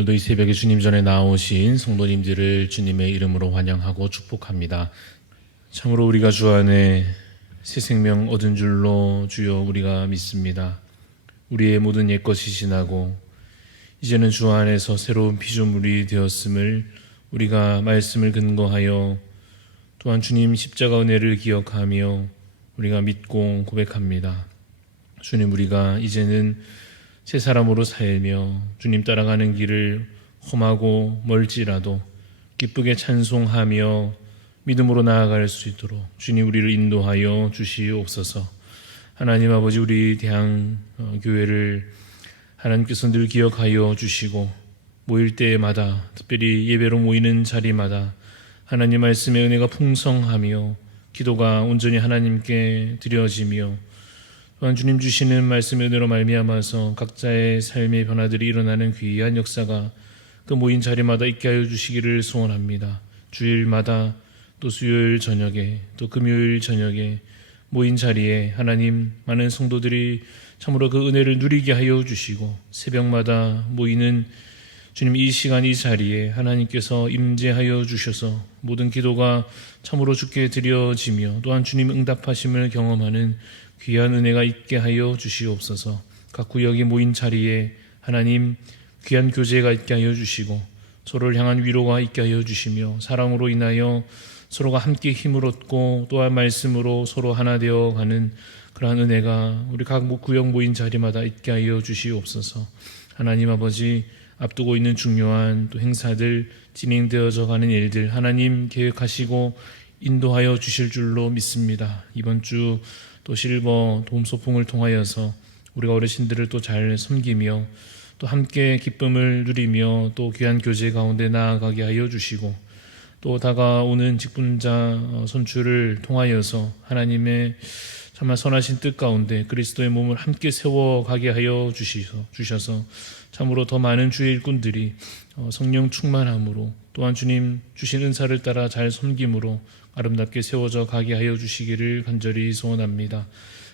오늘도 이 새벽에 주님 전에 나오신 성도님들을 주님의 이름으로 환영하고 축복합니다. 참으로 우리가 주 안에 새 생명 얻은 줄로 주여 우리가 믿습니다. 우리의 모든 옛것이 지나고 이제는 주 안에서 새로운 피조물이 되었음을 우리가 말씀을 근거하여 또한 주님 십자가 은혜를 기억하며 우리가 믿고 고백합니다. 주님, 우리가 이제는 새 사람으로 살며 주님 따라가는 길을 험하고 멀지라도 기쁘게 찬송하며 믿음으로 나아갈 수 있도록 주님 우리를 인도하여 주시옵소서. 하나님 아버지, 우리 대한교회를 하나님께서 늘 기억하여 주시고 모일 때마다, 특별히 예배로 모이는 자리마다 하나님 말씀의 은혜가 풍성하며 기도가 온전히 하나님께 드려지며 또한 주님 주시는 말씀의 은혜로 말미암아서 각자의 삶의 변화들이 일어나는 귀한 역사가 그 모인 자리마다 있게 하여 주시기를 소원합니다. 주일마다 또 수요일 저녁에 또 금요일 저녁에 모인 자리에 하나님 많은 성도들이 참으로 그 은혜를 누리게 하여 주시고 새벽마다 모이는 주님 이 시간 이 자리에 하나님께서 임재하여 주셔서 모든 기도가 참으로 주께 드려지며 또한 주님 응답하심을 경험하는 귀한 은혜가 있게 하여 주시옵소서. 각 구역이 모인 자리에 하나님 귀한 교제가 있게 하여 주시고 서로를 향한 위로가 있게 하여 주시며 사랑으로 인하여 서로가 함께 힘을 얻고 또한 말씀으로 서로 하나 되어가는 그러한 은혜가 우리 각 구역 모인 자리마다 있게 하여 주시옵소서. 하나님 아버지, 앞두고 있는 중요한 또 행사들, 진행되어져 가는 일들 하나님 계획하시고 인도하여 주실 줄로 믿습니다. 이번 주 또 실버 도움소풍을 통하여서 우리가 어르신들을 또 잘 섬기며 또 함께 기쁨을 누리며 또 귀한 교제 가운데 나아가게 하여 주시고 또 다가오는 직분자 선출을 통하여서 하나님의 정말 선하신 뜻 가운데 그리스도의 몸을 함께 세워가게 하여 주셔서 참으로 더 많은 주의 일꾼들이 성령 충만함으로 또한 주님 주신 은사를 따라 잘 섬김으로 아름답게 세워져 가게 하여 주시기를 간절히 소원합니다.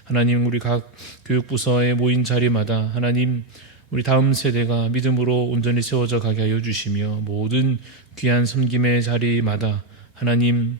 하나님, 우리 각 교육부서에 모인 자리마다 하나님 우리 다음 세대가 믿음으로 온전히 세워져 가게 하여 주시며 모든 귀한 섬김의 자리마다 하나님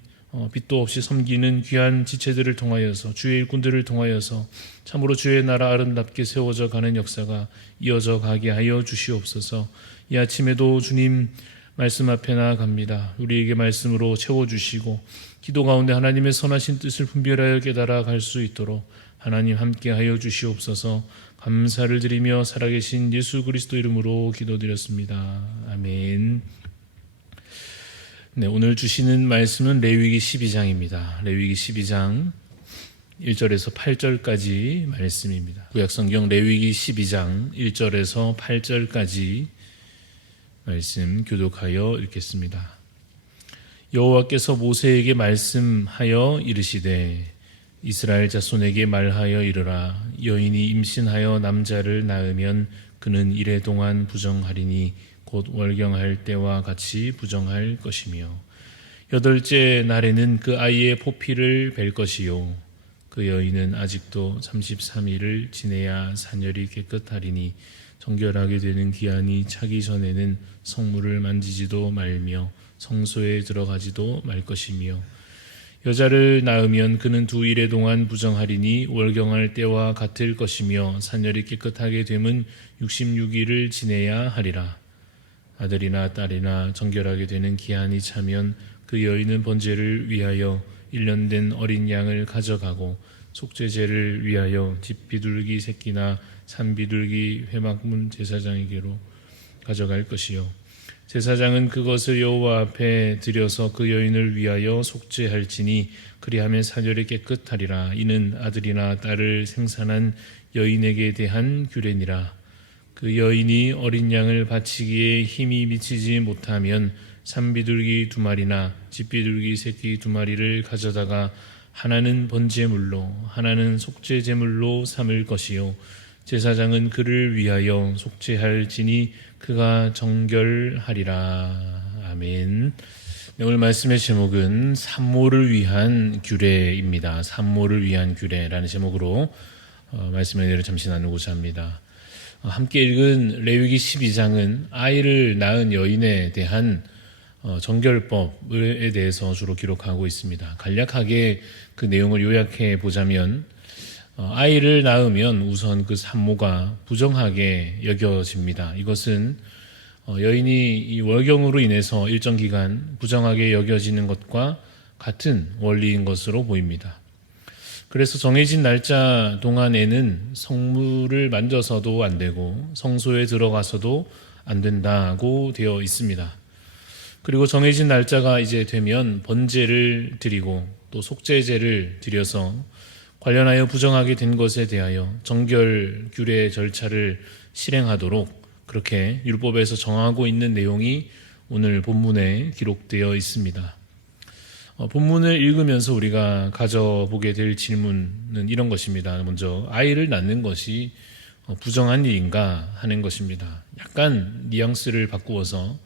빛도 없이 섬기는 귀한 지체들을 통하여서 주의 일꾼들을 통하여서 참으로 주의 나라 아름답게 세워져 가는 역사가 이어져 가게 하여 주시옵소서. 이 아침에도 주님 말씀 앞에 나아갑니다. 우리에게 말씀으로 채워주시고 기도 가운데 하나님의 선하신 뜻을 분별하여 깨달아 갈 수 있도록 하나님 함께 하여 주시옵소서. 감사를 드리며 살아계신 예수 그리스도 이름으로 기도드렸습니다. 아멘. 네, 오늘 주시는 말씀은 레위기 12장입니다. 레위기 12장 1절에서 8절까지 말씀입니다. 구약성경 레위기 12장 1절에서 8절까지 말씀 교독하여 읽겠습니다. 여호와께서 모세에게 말씀하여 이르시되 이스라엘 자손에게 말하여 이르라. 여인이 임신하여 남자를 낳으면 그는 이래 동안 부정하리니 곧 월경할 때와 같이 부정할 것이며 8째 날에는 그 아이의 포피를 벨 것이요 그 여인은 아직도 33일을 지내야 산열이 깨끗하리니 정결하게 되는 기한이 차기 전에는 성물을 만지지도 말며 성소에 들어가지도 말 것이며 여자를 낳으면 그는 2일 동안 부정하리니 월경할 때와 같을 것이며 산열이 깨끗하게 되면 66일을 지내야 하리라. 아들이나 딸이나 정결하게 되는 기한이 차면 그 여인은 번제를 위하여 1년 된 어린 양을 가져가고 속죄제를 위하여 집비둘기 새끼나 산비둘기 회막문 제사장에게로 가져갈 것이요 제사장은 그것을 여호와 앞에 드려서 그 여인을 위하여 속죄할지니 그리하면 산열이 깨끗하리라. 이는 아들이나 딸을 생산한 여인에게 대한 규례니라. 그 여인이 어린 양을 바치기에 힘이 미치지 못하면 산비둘기 2마리나 집비둘기 새끼 2마리를 가져다가 하나는 번제물로 하나는 속죄제물로 삼을 것이요 제사장은 그를 위하여 속죄할지니 그가 정결하리라. 아멘. 네, 오늘 말씀의 제목은 산모를 위한 규례입니다. 산모를 위한 규례라는 제목으로 말씀의 은혜를 잠시 나누고자 합니다. 함께 읽은 레위기 12장은 아이를 낳은 여인에 대한 정결법에 대해서 주로 기록하고 있습니다. 간략하게 그 내용을 요약해 보자면 아이를 낳으면 우선 그 산모가 부정하게 여겨집니다. 이것은 여인이 이 월경으로 인해서 일정 기간 부정하게 여겨지는 것과 같은 원리인 것으로 보입니다. 그래서 정해진 날짜 동안에는 성물을 만져서도 안 되고 성소에 들어가서도 안 된다고 되어 있습니다. 그리고 정해진 날짜가 이제 되면 번제를 드리고 또 속죄제를 드려서 관련하여 부정하게 된 것에 대하여 정결 규례 절차를 실행하도록 그렇게 율법에서 정하고 있는 내용이 오늘 본문에 기록되어 있습니다. 본문을 읽으면서 우리가 가져보게 될 질문은 이런 것입니다. 먼저 아이를 낳는 것이 부정한 일인가 하는 것입니다. 약간 뉘앙스를 바꾸어서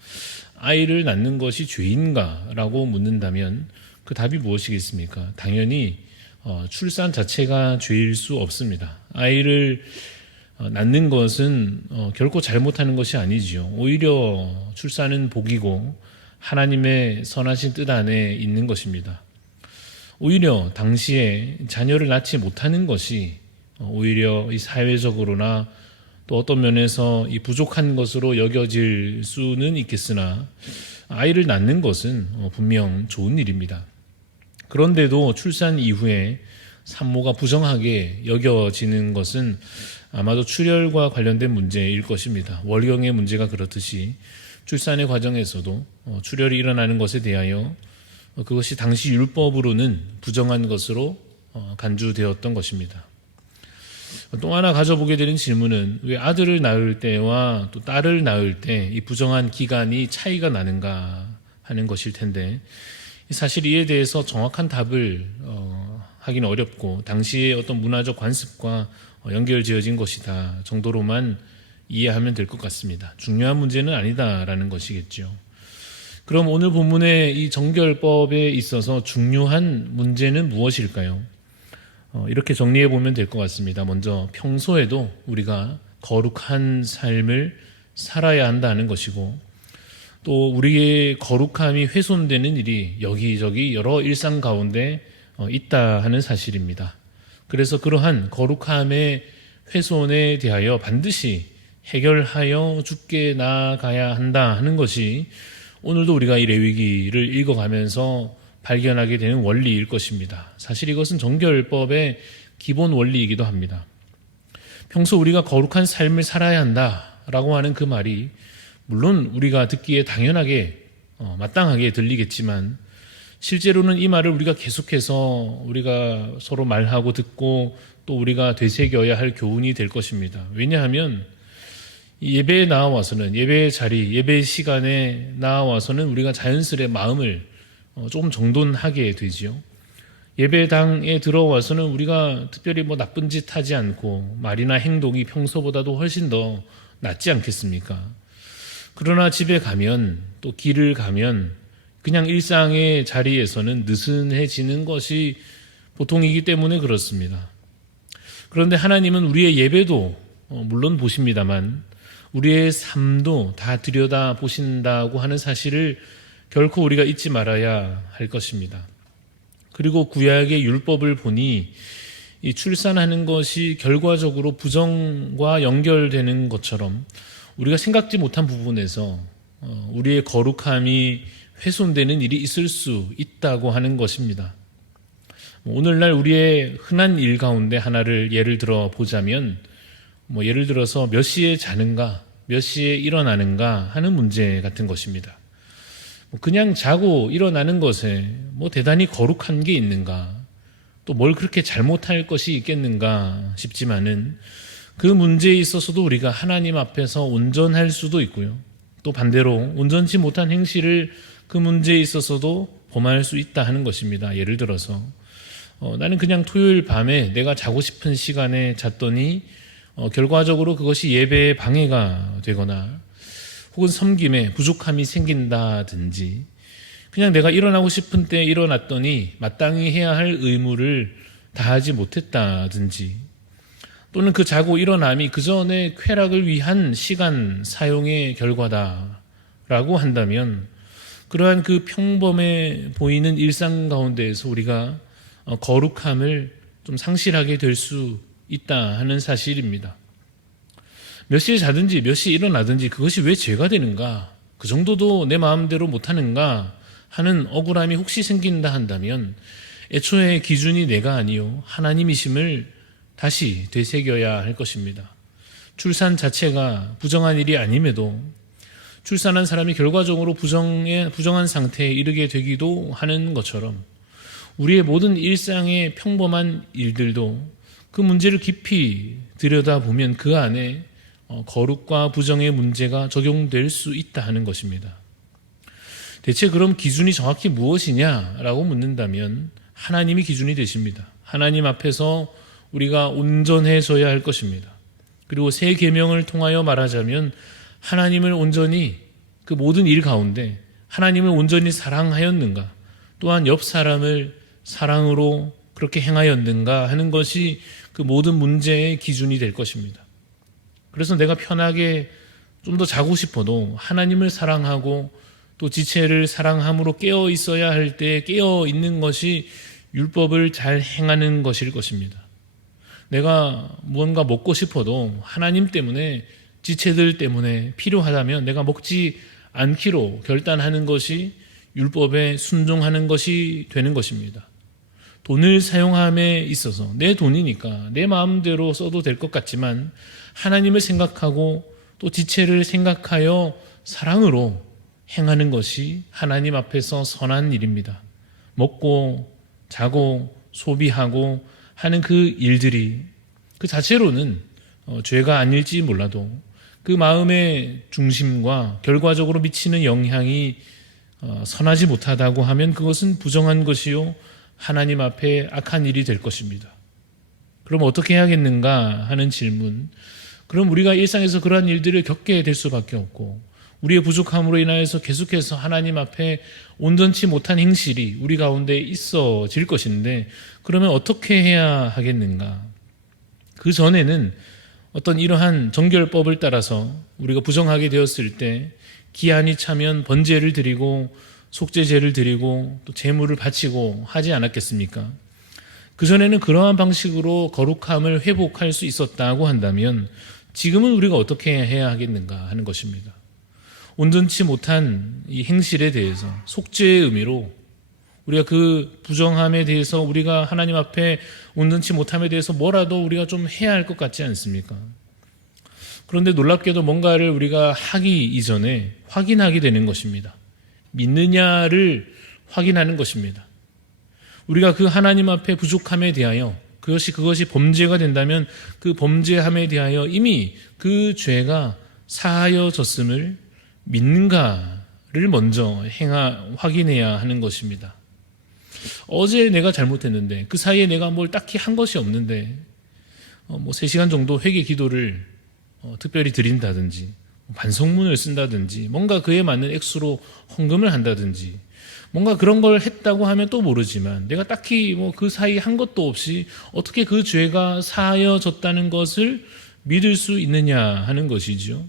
아이를 낳는 것이 죄인가 라고 묻는다면 그 답이 무엇이겠습니까? 당연히 출산 자체가 죄일 수 없습니다. 아이를 낳는 것은 결코 잘못하는 것이 아니지요. 오히려 출산은 복이고 하나님의 선하신 뜻 안에 있는 것입니다. 오히려 당시에 자녀를 낳지 못하는 것이 오히려 이 사회적으로나 또 어떤 면에서 이 부족한 것으로 여겨질 수는 있겠으나 아이를 낳는 것은 분명 좋은 일입니다. 그런데도 출산 이후에 산모가 부정하게 여겨지는 것은 아마도 출혈과 관련된 문제일 것입니다. 월경의 문제가 그렇듯이 출산의 과정에서도 출혈이 일어나는 것에 대하여 그것이 당시 율법으로는 부정한 것으로 간주되었던 것입니다. 또 하나 가져보게 되는 질문은 왜 아들을 낳을 때와 또 딸을 낳을 때 이 부정한 기간이 차이가 나는가 하는 것일 텐데 사실 이에 대해서 정확한 답을 하기는 어렵고 당시의 어떤 문화적 관습과 연결지어진 것이다 정도로만 이해하면 될 것 같습니다. 중요한 문제는 아니다라는 것이겠죠. 그럼 오늘 본문의 이 정결법에 있어서 중요한 문제는 무엇일까요? 이렇게 정리해 보면 될 것 같습니다. 먼저 평소에도 우리가 거룩한 삶을 살아야 한다는 것이고 또 우리의 거룩함이 훼손되는 일이 여기저기 여러 일상 가운데 있다 하는 사실입니다. 그래서 그러한 거룩함의 훼손에 대하여 반드시 해결하여 주께 나아가야 한다 하는 것이 오늘도 우리가 이 레위기를 읽어가면서 발견하게 되는 원리일 것입니다. 사실 이것은 정결법의 기본 원리이기도 합니다. 평소 우리가 거룩한 삶을 살아야 한다라고 하는 그 말이 물론 우리가 듣기에 당연하게 마땅하게 들리겠지만 실제로는 이 말을 우리가 계속해서 우리가 서로 말하고 듣고 또 우리가 되새겨야 할 교훈이 될 것입니다. 왜냐하면 예배에 나와서는 예배의 자리, 예배의 시간에 나와서는 우리가 자연스레 마음을 조금 정돈하게 되지요. 예배당에 들어와서는 우리가 특별히 나쁜 짓 하지 않고 말이나 행동이 평소보다도 훨씬 더 낫지 않겠습니까? 그러나 집에 가면 또 길을 가면 그냥 일상의 자리에서는 느슨해지는 것이 보통이기 때문에 그렇습니다. 그런데 하나님은 우리의 예배도 물론 보십니다만 우리의 삶도 다 들여다 보신다고 하는 사실을 결코 우리가 잊지 말아야 할 것입니다. 그리고 구약의 율법을 보니 이 출산하는 것이 결과적으로 부정과 연결되는 것처럼 우리가 생각지 못한 부분에서 우리의 거룩함이 훼손되는 일이 있을 수 있다고 하는 것입니다. 오늘날 우리의 흔한 일 가운데 하나를 예를 들어 보자면 예를 들어서 몇 시에 자는가, 몇 시에 일어나는가 하는 문제 같은 것입니다. 그냥 자고 일어나는 것에 대단히 거룩한 게 있는가, 또 뭘 그렇게 잘못할 것이 있겠는가 싶지만은 그 문제에 있어서도 우리가 하나님 앞에서 온전할 수도 있고요. 또 반대로 온전치 못한 행실을 그 문제에 있어서도 범할 수 있다 하는 것입니다. 예를 들어서 나는 그냥 토요일 밤에 내가 자고 싶은 시간에 잤더니 결과적으로 그것이 예배에 방해가 되거나 혹은 섬김에 부족함이 생긴다든지 그냥 내가 일어나고 싶은 때에 일어났더니 마땅히 해야 할 의무를 다하지 못했다든지 또는 그 자고 일어남이 그 전에 쾌락을 위한 시간 사용의 결과다라고 한다면 그러한 그 평범해 보이는 일상 가운데에서 우리가 거룩함을 좀 상실하게 될 수 있다 하는 사실입니다. 몇 시에 자든지 몇 시에 일어나든지 그것이 왜 죄가 되는가, 그 정도도 내 마음대로 못하는가 하는 억울함이 혹시 생긴다 한다면 애초에 기준이 내가 아니요 하나님이심을 다시 되새겨야 할 것입니다. 출산 자체가 부정한 일이 아님에도 출산한 사람이 결과적으로 부정한 상태에 이르게 되기도 하는 것처럼 우리의 모든 일상의 평범한 일들도 그 문제를 깊이 들여다보면 그 안에 거룩과 부정의 문제가 적용될 수 있다 하는 것입니다. 대체 그럼 기준이 정확히 무엇이냐라고 묻는다면 하나님이 기준이 되십니다. 하나님 앞에서 우리가 온전해져야 할 것입니다. 그리고 새 계명을 통하여 말하자면 하나님을 온전히 그 모든 일 가운데 하나님을 온전히 사랑하였는가, 또한 옆 사람을 사랑으로 그렇게 행하였는가 하는 것이 그 모든 문제의 기준이 될 것입니다. 그래서 내가 편하게 좀 더 자고 싶어도 하나님을 사랑하고 또 지체를 사랑함으로 깨어 있어야 할 때 깨어 있는 것이 율법을 잘 행하는 것일 것입니다. 내가 무언가 먹고 싶어도 하나님 때문에, 지체들 때문에 필요하다면 내가 먹지 않기로 결단하는 것이 율법에 순종하는 것이 되는 것입니다. 돈을 사용함에 있어서 내 돈이니까 내 마음대로 써도 될 것 같지만 하나님을 생각하고 또 지체를 생각하여 사랑으로 행하는 것이 하나님 앞에서 선한 일입니다. 먹고 자고 소비하고 하는 그 일들이 그 자체로는 죄가 아닐지 몰라도 그 마음의 중심과 결과적으로 미치는 영향이 선하지 못하다고 하면 그것은 부정한 것이요 하나님 앞에 악한 일이 될 것입니다. 그럼 어떻게 해야겠는가 하는 질문, 그럼 우리가 일상에서 그러한 일들을 겪게 될 수밖에 없고 우리의 부족함으로 인하여서 계속해서 하나님 앞에 온전치 못한 행실이 우리 가운데 있어질 것인데, 그러면 어떻게 해야 하겠는가? 그 전에는 어떤 이러한 정결법을 따라서 우리가 부정하게 되었을 때 기한이 차면 번제를 드리고 속죄제를 드리고 또 제물을 바치고 하지 않았겠습니까? 그전에는 그러한 방식으로 거룩함을 회복할 수 있었다고 한다면 지금은 우리가 어떻게 해야 하겠는가 하는 것입니다. 온전치 못한 이 행실에 대해서 속죄의 의미로 우리가 그 부정함에 대해서 우리가 하나님 앞에 온전치 못함에 대해서 뭐라도 우리가 좀 해야 할 것 같지 않습니까? 그런데 놀랍게도 뭔가를 우리가 하기 이전에 확인하게 되는 것입니다. 믿느냐를 확인하는 것입니다. 우리가 그 하나님 앞에 부족함에 대하여 그것이 범죄가 된다면 그 범죄함에 대하여 이미 그 죄가 사하여졌음을 믿는가를 먼저 확인해야 하는 것입니다. 어제 내가 잘못했는데 그 사이에 내가 뭘 딱히 한 것이 없는데 3시간 정도 회개 기도를 특별히 드린다든지 반성문을 쓴다든지 뭔가 그에 맞는 액수로 헌금을 한다든지 뭔가 그런 걸 했다고 하면 또 모르지만 내가 딱히 그 사이 한 것도 없이 어떻게 그 죄가 사하여졌다는 것을 믿을 수 있느냐 하는 것이죠.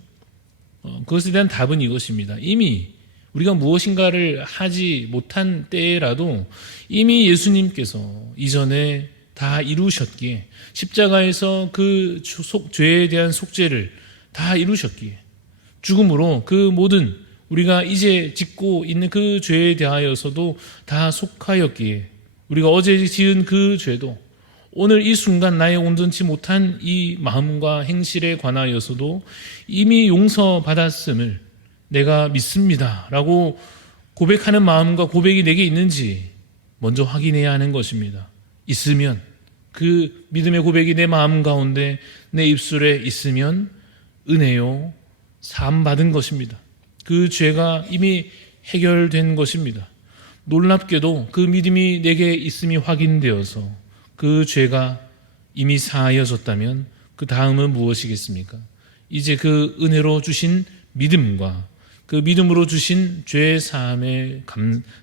그것에 대한 답은 이것입니다. 이미 우리가 무엇인가를 하지 못한 때라도 이미 예수님께서 이전에 다 이루셨기에, 십자가에서 그 죄에 대한 속죄를 다 이루셨기에, 죽음으로 그 모든 우리가 이제 짓고 있는 그 죄에 대하여서도 다 속하였기에 우리가 어제 지은 그 죄도 오늘 이 순간 나의 온전치 못한 이 마음과 행실에 관하여서도 이미 용서받았음을 내가 믿습니다 라고 고백하는 마음과 고백이 내게 있는지 먼저 확인해야 하는 것입니다. 있으면, 그 믿음의 고백이 내 마음 가운데 내 입술에 있으면 은혜요 사함 받은 것입니다. 그 죄가 이미 해결된 것입니다. 놀랍게도 그 믿음이 내게 있음이 확인되어서 그 죄가 이미 사하여졌다면 그 다음은 무엇이겠습니까? 이제 그 은혜로 주신 믿음과 그 믿음으로 주신 죄 사함에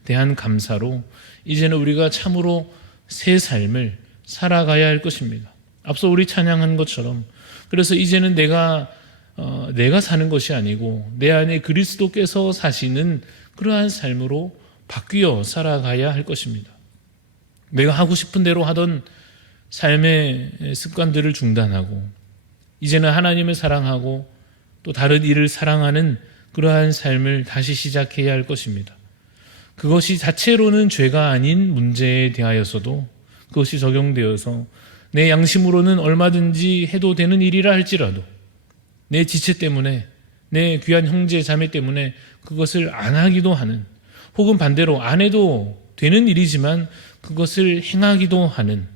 대한 감사로 이제는 우리가 참으로 새 삶을 살아가야 할 것입니다. 앞서 우리 찬양한 것처럼. 그래서 이제는 내가 사는 것이 아니고 내 안에 그리스도께서 사시는 그러한 삶으로 바뀌어 살아가야 할 것입니다. 내가 하고 싶은 대로 하던 삶의 습관들을 중단하고 이제는 하나님을 사랑하고 또 다른 이를 사랑하는 그러한 삶을 다시 시작해야 할 것입니다. 그것이 자체로는 죄가 아닌 문제에 대하여서도 그것이 적용되어서 내 양심으로는 얼마든지 해도 되는 일이라 할지라도 내 지체 때문에 내 귀한 형제 자매 때문에 그것을 안 하기도 하는, 혹은 반대로 안 해도 되는 일이지만 그것을 행하기도 하는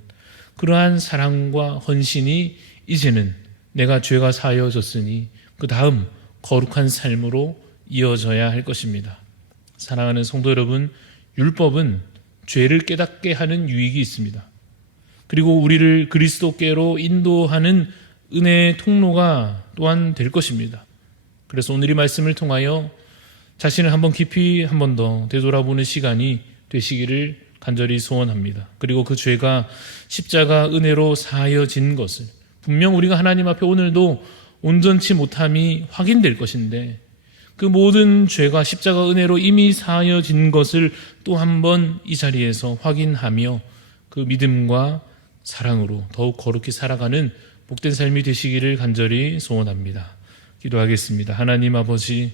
그러한 사랑과 헌신이 이제는 내가 죄가 사하여졌으니 그 다음 거룩한 삶으로 이어져야 할 것입니다. 사랑하는 성도 여러분, 율법은 죄를 깨닫게 하는 유익이 있습니다. 그리고 우리를 그리스도께로 인도하는 은혜의 통로가 또한 될 것입니다. 그래서 오늘 이 말씀을 통하여 자신을 한번 깊이 한 번 더 되돌아보는 시간이 되시기를 간절히 소원합니다. 그리고 그 죄가 십자가 은혜로 사하여진 것을 분명 우리가 하나님 앞에 오늘도 온전치 못함이 확인될 것인데 그 모든 죄가 십자가 은혜로 이미 사하여진 것을 또 한 번 이 자리에서 확인하며 그 믿음과 사랑으로 더욱 거룩히 살아가는 복된 삶이 되시기를 간절히 소원합니다. 기도하겠습니다. 하나님 아버지,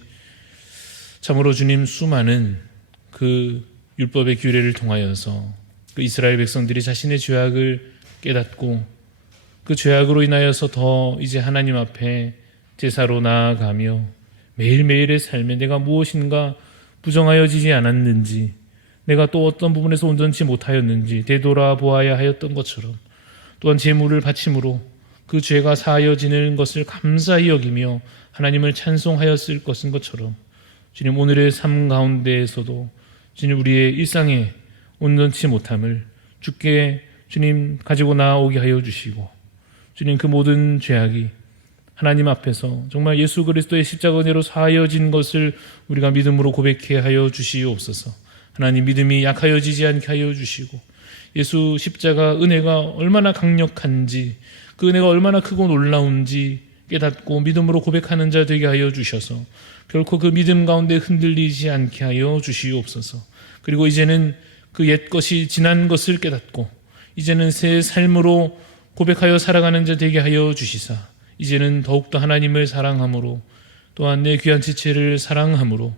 참으로 주님 수많은 그 율법의 규례를 통하여서 그 이스라엘 백성들이 자신의 죄악을 깨닫고 그 죄악으로 인하여서 더 이제 하나님 앞에 제사로 나아가며 매일매일의 삶에 내가 무엇인가 부정하여지지 않았는지, 내가 또 어떤 부분에서 온전치 못하였는지 되돌아보아야 하였던 것처럼, 또한 제물을 바침으로 그 죄가 사하여지는 것을 감사히 여기며 하나님을 찬송하였을 것처럼 주님, 오늘의 삶 가운데에서도 주님 우리의 일상에 온전치 못함을 주께 주님 가지고 나오게 하여 주시고, 주님 그 모든 죄악이 하나님 앞에서 정말 예수 그리스도의 십자가 은혜로 사하여진 것을 우리가 믿음으로 고백해 하여 주시옵소서. 하나님, 믿음이 약하여지지 않게 하여 주시고 예수 십자가 은혜가 얼마나 강력한지, 그 은혜가 얼마나 크고 놀라운지 깨닫고 믿음으로 고백하는 자 되게 하여 주셔서 결코 그 믿음 가운데 흔들리지 않게 하여 주시옵소서. 그리고 이제는 그 옛 것이 지난 것을 깨닫고 이제는 새 삶으로 고백하여 살아가는 자 되게 하여 주시사 이제는 더욱더 하나님을 사랑함으로 또한 내 귀한 지체를 사랑함으로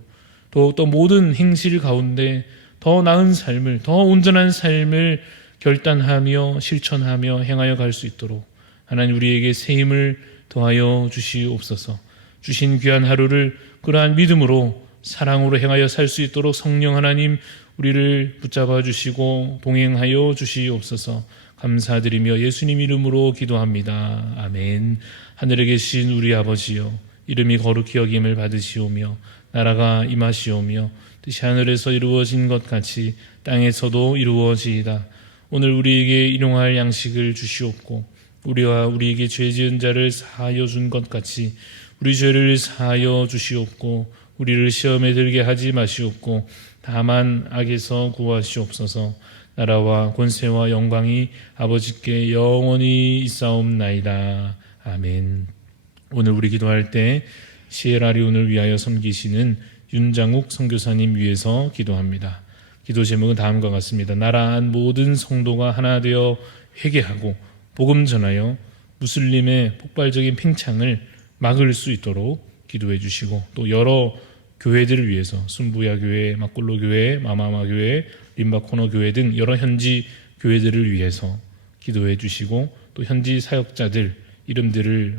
더욱더 모든 행실 가운데 더 나은 삶을, 더 온전한 삶을 결단하며 실천하며 행하여 갈 수 있도록 하나님 우리에게 새 힘을 더하여 주시옵소서. 주신 귀한 하루를 그러한 믿음으로 사랑으로 행하여 살 수 있도록 성령 하나님 우리를 붙잡아 주시고 동행하여 주시옵소서. 감사드리며 예수님 이름으로 기도합니다. 아멘. 하늘에 계신 우리 아버지여, 이름이 거룩히 여김을 받으시오며 나라가 임하시오며 뜻이 하늘에서 이루어진 것 같이 땅에서도 이루어지이다. 오늘 우리에게 일용할 양식을 주시옵고 우리와 우리에게 죄 지은 자를 사하여 준 것 같이 우리 죄를 사하여 주시옵고 우리를 시험에 들게 하지 마시옵고 다만 악에서 구하시옵소서. 나라와 권세와 영광이 아버지께 영원히 있사옵나이다. 아멘. 오늘 우리 기도할 때 시에라리온을 위하여 섬기시는 윤장욱 선교사님 위해서 기도합니다. 기도 제목은 다음과 같습니다. 나라 안 모든 성도가 하나 되어 회개하고 복음 전하여 무슬림의 폭발적인 팽창을 막을 수 있도록 기도해 주시고, 또 여러 교회들을 위해서 순부야 교회, 막골로 교회, 마마마 교회, 림바코너 교회 등 여러 현지 교회들을 위해서 기도해 주시고, 또 현지 사역자들 이름들을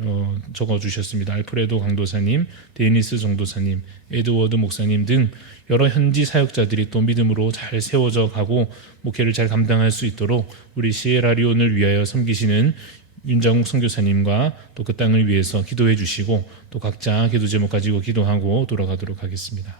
적어주셨습니다. 알프레도 강도사님, 데니스 정도사님, 에드워드 목사님 등 여러 현지 사역자들이 또 믿음으로 잘 세워져 가고 목회를 잘 감당할 수 있도록 우리 시에라리온을 위하여 섬기시는 윤장욱 선교사님과 또 그 땅을 위해서 기도해 주시고, 또 각자 기도 제목 가지고 기도하고 돌아가도록 하겠습니다.